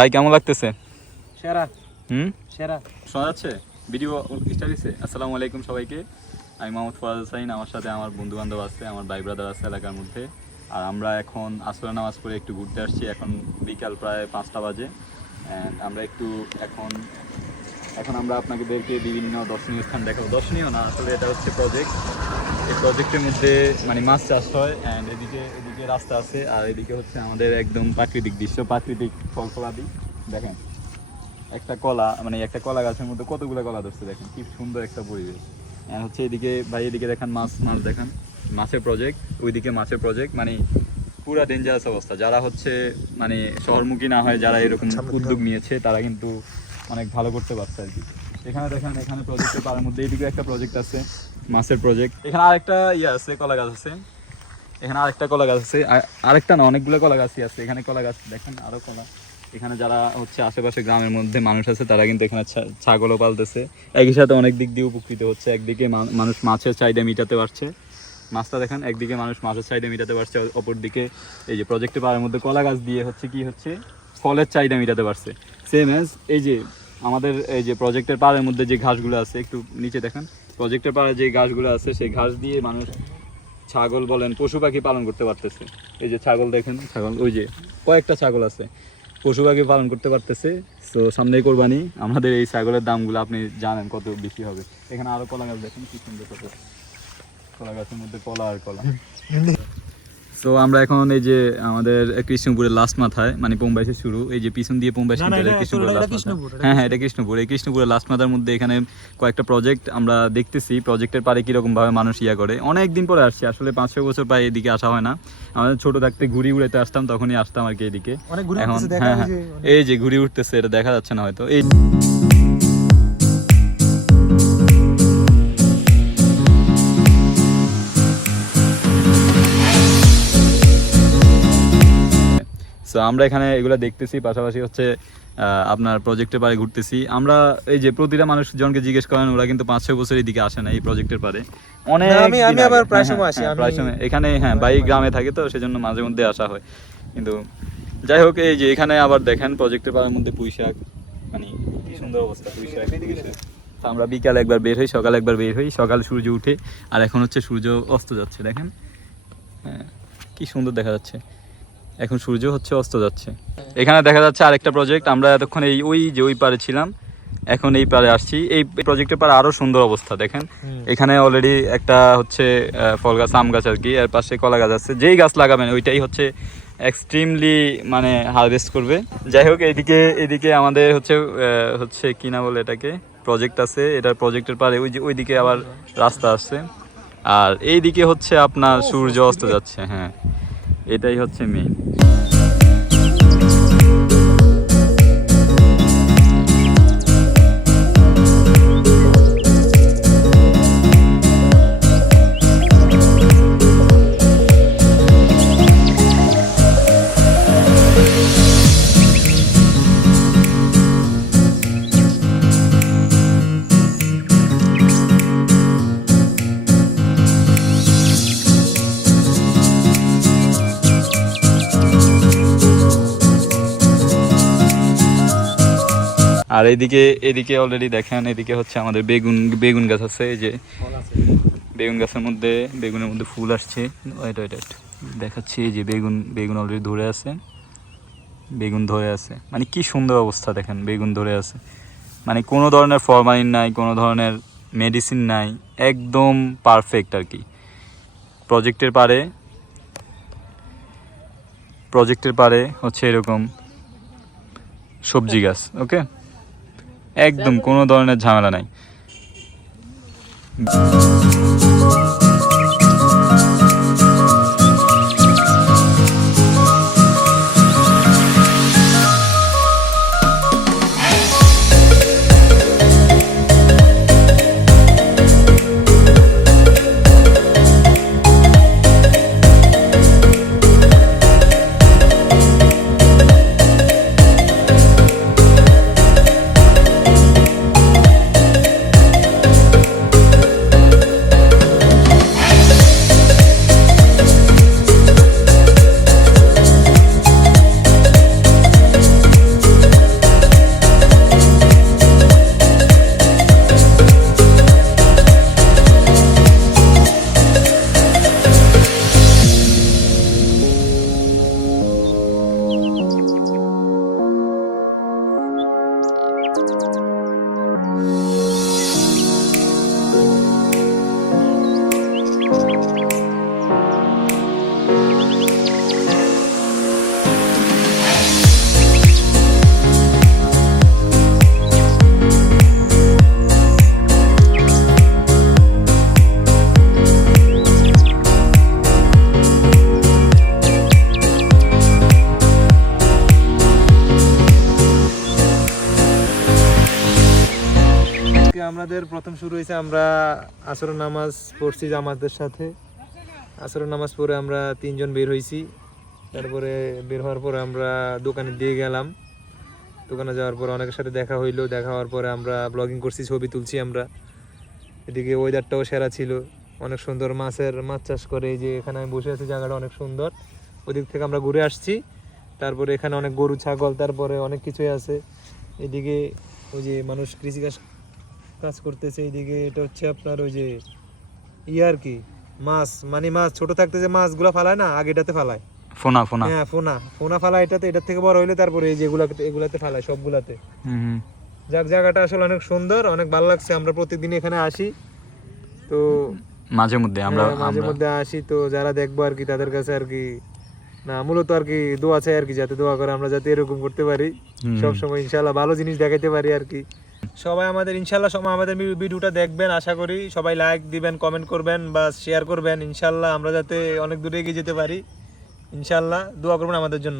ভাই কেমন লাগতেছে? সেরা সেরা শোনা যাচ্ছে? ভিডিও স্টার্ট হয়েছে? আসসালামু আলাইকুম সবাইকে, আমি মোহাম্মদ ফরাজ হোসাইন। আমার সাথে আমার বন্ধু বান্ধব আছে, আমার ভাই ব্রাদার আছে এলাকার মধ্যে। আর আমরা এখন আসরের নামাজ পড়ে একটু ঘুরতে আসছি। এখন বিকাল প্রায় 5টা বাজে। অ্যান্ড আমরা একটু এখন আমরা আপনাদেরকে বিভিন্ন দর্শনীয় স্থান দেখাবো। দর্শনীয় না, আসলে এটা হচ্ছে প্রজেক্ট। এই প্রজেক্টের মধ্যে মানে মাছ চাষ হয়। অ্যান্ড এদিকে রাস্তা আছে, আর এদিকে হচ্ছে আমাদের একদম প্রাকৃতিক দৃশ্য, প্রাকৃতিক ফলফলাদি। দেখেন একটা কলা গাছের মধ্যে কতগুলো কলা ধরছে, দেখেন কি সুন্দর একটা পরিবেশ। অ্যান্ড হচ্ছে এদিকে দেখেন মাছ দেখেন, মাছের প্রজেক্ট, ওইদিকে মাছের প্রজেক্ট। মানে পুরা ডেঞ্জারাস অবস্থা। যারা হচ্ছে মানে শহরমুখী না হয়, যারা এরকম উদ্যোগ নিয়েছে, তারা কিন্তু অনেক ভালো করতে পারছে আর কি। এখানে দেখেন, এখানে প্রজেক্টের পাড়ার মধ্যে এইদিকে একটা প্রজেক্ট আছে, মাছের প্রজেক্ট। এখানে আরেকটা আছে, কলা গাছ আছে। এখানে আরেকটা কলা গাছ আছে, আরেকটা না, অনেকগুলো কলা গাছই আছে এখানে। কলা গাছ দেখেন, আরো কলা। এখানে যারা হচ্ছে আশেপাশে গ্রামের মধ্যে মানুষ আছে, তারা কিন্তু এখানে ছাগলও পালতেছে। একই সাথে অনেক দিক দিয়ে উপকৃত হচ্ছে। একদিকে মানুষ মাছের চাহিদা মিটাতে পারছে, মাছটা দেখেন, একদিকে মানুষ মাছের চাহিদা মিটাতে পারছে, অপরদিকে এই যে প্রজেক্টের পাড়ের মধ্যে কলা গাছ দিয়ে হচ্ছে ফলের চাহিদা মিটাতে পারছে। সেম অ্যাজ এই যে আমাদের এই যে প্রজেক্টের পাড়ের মধ্যে যে ঘাসগুলো আছে, একটু নিচে দেখেন, প্রজেক্টের পাড়ে যে ঘাসগুলো আছে, সেই ঘাস দিয়ে মানুষ ছাগল বলেন, পশু পাখি পালন করতে পারতেছে। এই যে ছাগল দেখেন, ছাগল ওই যে কয়েকটা ছাগল আছে, পশু পাখি পালন করতে পারতেছে। তো সামনেই কোরবানি, আমাদের এই ছাগলের দামগুলো আপনি জানেন কত বেশি হবে। এখানে আরো কলা গাছ দেখেন, কি সুন্দর কলা গাছের মধ্যে কলা আর কলা। তো আমরা এখন এই যে আমাদের কৃষ্ণপুরের লাস্ট মাথায়, মানে বোম্বাইসে শুরু, এই যে পিছন দিয়ে বোম্বাই কৃষ্ণপুরের লাস্ট মাথা। হ্যাঁ, এটা কৃষ্ণপুর। এই কৃষ্ণপুরের লাস্ট মাথার মধ্যে এখানে কয়েকটা প্রজেক্ট আমরা দেখতেছি। প্রজেক্টের পারে কিরকম ভাবে মানুষ করে। অনেক দিন পরে আসছি, আসলে 5-6 বছর প্রায় এদিকে আসা হয় না। আমাদের ছোট থাকতে ঘুড়ি উড়াতে আসতাম, তখনই আসতাম আর কি এদিকে। এখন হ্যাঁ, এই যে ঘুড়ি উঠতেছে, এটা দেখা যাচ্ছে না হয়তো। এই সো আমরা এখানে এগুলো দেখতেছি, পাশাপাশি হচ্ছে আপনার প্রজেক্টের পারে ঘুরতেছি আমরা। এই যে প্রতিটা মানুষজনকে জিজ্ঞেস করেন, ওরা কিন্তু 5-6 বছর এদিকে আসে না এই প্রজেক্টের পারে। অনেক আমি আবার প্রায় সময় আসি, প্রায় সময় এখানে। হ্যাঁ, ভাই গ্রামে থাকে তো, সেজন্য মাঝে মধ্যে আসা হয়। কিন্তু যাই হোক, এই যে এখানে আবার দেখেন প্রজেক্টের পাড়ের মধ্যে পুঁই শাক, মানে কি সুন্দর অবস্থা পুঁই শাক। আমরা বিকালে একবার বের হই, সকালে একবার বের হই। সকাল সূর্য উঠে, আর এখন হচ্ছে সূর্য অস্ত যাচ্ছে। দেখেন হ্যাঁ, কি সুন্দর দেখা যাচ্ছে। এখন সূর্য হচ্ছে অস্ত যাচ্ছে। এখানে দেখা যাচ্ছে আরেকটা প্রজেক্ট। আমরা এতক্ষণ ওই পারে ছিলাম, এখন এই পারে আসছি। এই প্রজেক্টের পারে আরো সুন্দর অবস্থা দেখেন। এখানে অলরেডি একটা হচ্ছে ফল গাছ, আম গাছ আর কি, এর পাশে কলা গাছ আছে। যেই গাছ লাগাবেন ওইটাই হচ্ছে এক্সট্রিমলি মানে হারভেস্ট করবে। যাই হোক, এদিকে আমাদের হচ্ছে কি না বলে এটাকে, প্রজেক্ট আছে। এটার প্রজেক্টের পারে ওইদিকে আবার রাস্তা আছে, আর এইদিকে হচ্ছে আপনার সূর্য অস্ত যাচ্ছে। হ্যাঁ, এটাই হচ্ছে মেইন। আর এদিকে অলরেডি দেখেন, এদিকে হচ্ছে আমাদের বেগুন গাছ আছে। এই যে বেগুন গাছের মধ্যে, বেগুনের মধ্যে ফুল আসছে। এটা দেখাচ্ছি, এই যে বেগুন অলরেডি ধরে আছে, বেগুন ধরে আছে। মানে কি সুন্দর অবস্থা দেখেন, বেগুন ধরে আছে। মানে কোনো ধরনের ফরমালিন নাই, কোনো ধরনের মেডিসিন নাই, একদম পারফেক্ট আর কি। প্রজেক্টের পারে হচ্ছে এরকম সবজি গাছ। ওকে, একদম কোনো ধরনের ঝামেলা নাই। আজকে আমাদের প্রথম শুরু হয়েছে, আমরা আসরের নামাজ পড়ছি জামাতের সাথে। আসরের নামাজ পড়ে আমরা 3 জন বের হয়েছি। তারপরে বের হওয়ার পরে আমরা দোকানে দিয়ে গেলাম। দোকানে যাওয়ার পর অনেকের সাথে দেখা হইলো। দেখা হওয়ার পরে আমরা ব্লগিং করছি, ছবি তুলছি আমরা। এদিকে ওয়েদারটাও সেরা ছিল, অনেক সুন্দর। মাছ চাষ করে, এই যে এখানে আমি বসে আছি, জায়গাটা অনেক সুন্দর। ওদিক থেকে আমরা ঘুরে আসছি। তারপরে এখানে অনেক গরু ছাগল, তারপরে অনেক কিছুই আছে। এদিকে ওই যে মানুষ কৃষিকাজ কাজ করতেছে। এইদিকে এটা হচ্ছে আপনার ওই যে আর কি মাছ, মানে মাছ ছোট থাকতে যে মাছগুলো ফালায় না, আগে এটাতে ফালায়। ফোনা ফোনা। হ্যাঁ, ফোনা ফালায় এটাতে। এটার থেকে বড় হইলে তারপরে এই যে এগুলাতে ফালায়, সবগুলাতে। জায়গাটা আসলে অনেক সুন্দর, অনেক ভালো লাগছে। আমরা প্রতিদিন এখানে আসি, তো মাঝে মধ্যে মাঝে মধ্যে আসি। তো যারা দেখবো আর কি, তাদের কাছে আর কি না, মূলত আর কি দোয়া চাই আর কি, যাতে দোয়া করে আমরা যাতে এরকম করতে পারি সব সময়, ইনশাআল্লাহ ভালো জিনিস দেখাইতে পারি আর কি। সবাই আমাদের ইনশাআল্লাহ সবাই আমাদের ভিডিওটা দেখবেন, আশা করি সবাই লাইক দিবেন, কমেন্ট করবেন বা শেয়ার করবেন। ইনশাআল্লাহ আমরা যাতে অনেক দূরে এগিয়ে যেতে পারি, ইনশাআল্লাহ দোয়া করবেন আমাদের জন্য।